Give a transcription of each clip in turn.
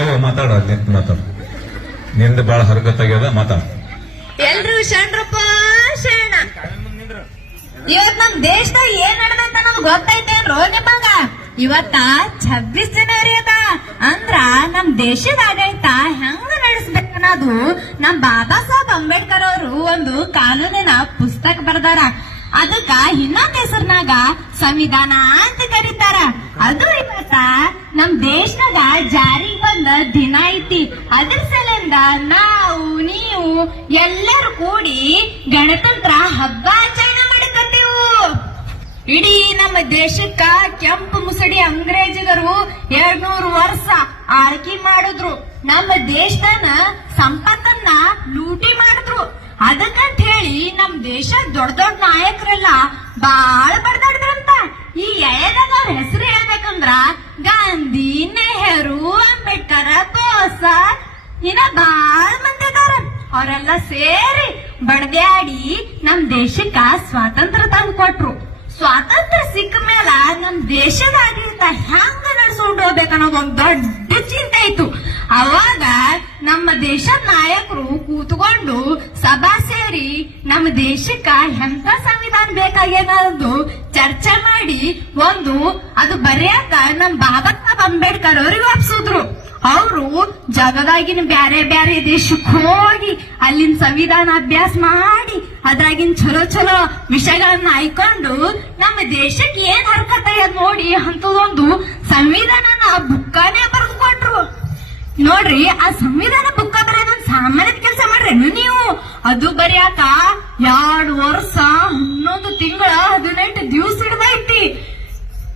ಯಾವ ಮಾತಾಡ? ನಿಂತ ಮಾತಾಡ. ನಿಂದ ಬಾಳ ಹರಕತ್ತಾಗ್ಯದ, ಮಾತಾಡ. ಎಲ್ರು ಶರಣಪ್ಪ, ಶರಣ. ಇವತ್ ನಮ್ ದೇಶದಾಗ ಏನ್ ನಡೆದಂತ ಅನ್ನೋದು ಗೊತ್ತೈತೇನ್ರೋ ನಿಮ್ಮಂಗ ಇವತ್ತ ಛಬ್ಬೀಸ್ ಜನವರಿ ಅದ ಅಂದ್ರ ನಮ್ ದೇಶದ ಆಡಳಿತ ಹೆಂಗ ನಡೆಸ್ಬೇಕನ್ನೋದು ನಮ್ ಬಾಬಾ ಸಾಹೇಬ್ ಅಂಬೇಡ್ಕರ್ ಅವರು ಒಂದು ಕಾನೂನಿನ ಪುಸ್ತಕ ಬರ್ದಾರ. ಅದಕ್ಕ ಇನ್ನೊಂದ್ ಹೆಸರ್ನಾಗ ಸಂವಿಧಾನ ಅಂತ ಕರೀತಾರ. ಅದು ಇವತ್ತ ನಮ್ ದೇಶದಾಗ ಜಾರಿಗೆ ಬಂದ ದಿನ ಐತಿ. ಅದ್ರ ಸಲಿಂದ ನಾವು, ನೀವು ಎಲ್ಲರೂ ಕೂಡಿ ಗಣತಂತ್ರ ಹಬ್ಬ ಆಚರಣೆ ಮಾಡಕತ್ತೀವು ಇಡೀ ನಮ್ಮ ದೇಶಕ್ಕ ಕೆಂಪು ಮುಸಡಿ ಅಂಗ್ರೇಜಿಗರು ಎರಡ್ನೂರು ವರ್ಷ ಆಳ್ಕಿ ಮಾಡಿದ್ರು. ನಮ್ಮ ದೇಶದನ ಸಂಪತ್ತನ್ನ ಲೂಟಿ ಮಾಡಿದ್ರು. ಅದಕ್ಕಂತ ಹೇಳಿ ನಮ್ ದೇಶ ದೊಡ್ಡ ದೊಡ್ಡ ನಾಯಕರೆಲ್ಲ ಬಾಳ ಬಡ್ದಾಡಿದ್ರಂತ ಈ ಎಳೆದಾಗ ಅವ್ರ ಹೆಸರು ಹೇಳ್ಬೇಕಂದ್ರ ಬೋಸ ಇನ್ನ ಬಾಳ ಮಂದಿ ಅದಾರ ಅವರೆಲ್ಲ ಸೇರಿ ಬಡದ್ಯಾಡಿ ನಮ್ ದೇಶಕ್ಕ ಸ್ವಾತಂತ್ರ್ಯ ತಂದು ಕೊಟ್ರು. ಸ್ವಾತಂತ್ರ್ಯ ಸಿಕ್ಕ ಮೇಲ ನಮ್ ದೇಶದ ಆಡಳಿತ ಹೆಂಗ ನಡ್ಸ್ಕೊಂಡು ಹೋಗ್ಬೇಕನ್ನೋದು ಒಂದ್ ದೊಡ್ಡ ಚಿಂತೆ ಇತ್ತು. ಅವಾಗ ನಮ್ಮ ದೇಶದ ನಾಯಕರು ಕೂತ್ಕೊಂಡು ಸಭಾ ಸೇರಿ ನಮ್ಮ ದೇಶಕ್ಕ ಎಂತ ಸಂವಿಧಾನ ಬೇಕಾಗ್ಯದು ಚರ್ಚೆ ಮಾಡಿ ಒಂದು ಅದು ಬರೆಯಾಕ ನಮ್ ಬಾಬಾ ಸಾಹೇಬ್ ಅಂಬೇಡ್ಕರ್ ಅವ್ರಿಗೆ ಒಪ್ಸಿದ್ರು. ಅವರು ಜಗದಾಗಿನ ಬ್ಯಾರೆ ಬ್ಯಾರೆ ದೇಶಕ್ಕೆ ಹೋಗಿ ಅಲ್ಲಿನ ಸಂವಿಧಾನ ಅಭ್ಯಾಸ ಮಾಡಿ ಅದ್ರಾಗಿನ ಚಲೋ ಚಲೋ ವಿಷಯಗಳನ್ನ ಆಯ್ಕೊಂಡು ನಮ್ಮ ದೇಶಕ್ಕೆ ಏನ್ ಹರ್ಕತ್ತ ನೋಡಿ ಅಂತದೊಂದು ಸಂವಿಧಾನನ ಬುಕ್ಕಾನೇ ಬರೆದು ಕೊಟ್ರು ನೋಡ್ರಿ ಆ ಸಂವಿಧಾನ ಬುಕ್ಕ ಬರೆಯೋದೊಂದು ಸಾಮಾನ್ಯದ ಕೆಲಸ ಮಾಡ್ರೇನು ನೀವು ಅದು ಬರೆಯಾಕ ಎರಡು ವರ್ಷ ಹನ್ನೊಂದು ತಿಂಗಳ ಹದಿನೆಂಟು ದಿವಸ ಹಿಡ್ದೈತಿ.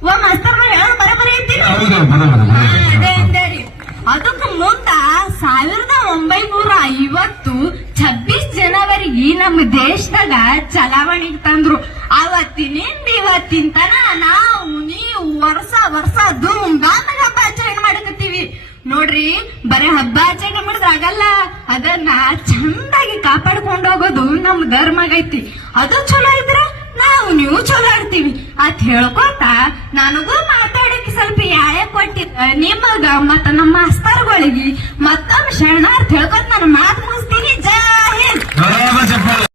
ಓ ಮಾಸ್ತರ್ ಬರಬರಿ ಐತಿ ಚಲಾವಣೆಗೆ ತಂದ್ರು. ಅವತ್ತಿನಿಂದ ಇವತ್ತಿನ ತನ ನಾವು ನೀವು ವರ್ಷ ವರ್ಷ ಧೂಮ್ಧಾಮ್ ಹಬ್ಬ ಆಚರಣೆ ಮಾಡಕತ್ತೀವಿ. ನೋಡ್ರಿ, ಬರೀ ಹಬ್ಬ ಆಚರಣೆ ಮಾಡಿದ್ರೆ ಆಗಲ್ಲ. ಅದನ್ನ ಚಂದಾಗಿ ಕಾಪಾಡ್ಕೊಂಡು ಹೋಗೋದು ನಮ್ ಧರ್ಮ ಆಗೈತಿ. ಅದು ಚಲೋ ಇದ್ರ ನಾವು ನೀವು ಚಲೋ ಆಡ್ತೀವಿ. ಅತ್ ಹೇಳ್ಕೊತ ನನಗೂ ಮಾತಾಡಕ್ಕೆ ಸ್ವಲ್ಪ ಯಾಯ ಕೊಟ್ಟಿದ್ದ ನಿಮಗ ಮತ್ತ ನಮ್ಮ ಮಾಸ್ತರ್ಗಳಿಗೆ ಮತ್ತೊಮ್ಮೆ ಶರಣಾರ್ಥ ಹೇಳ್ಕೊತ ನಾನು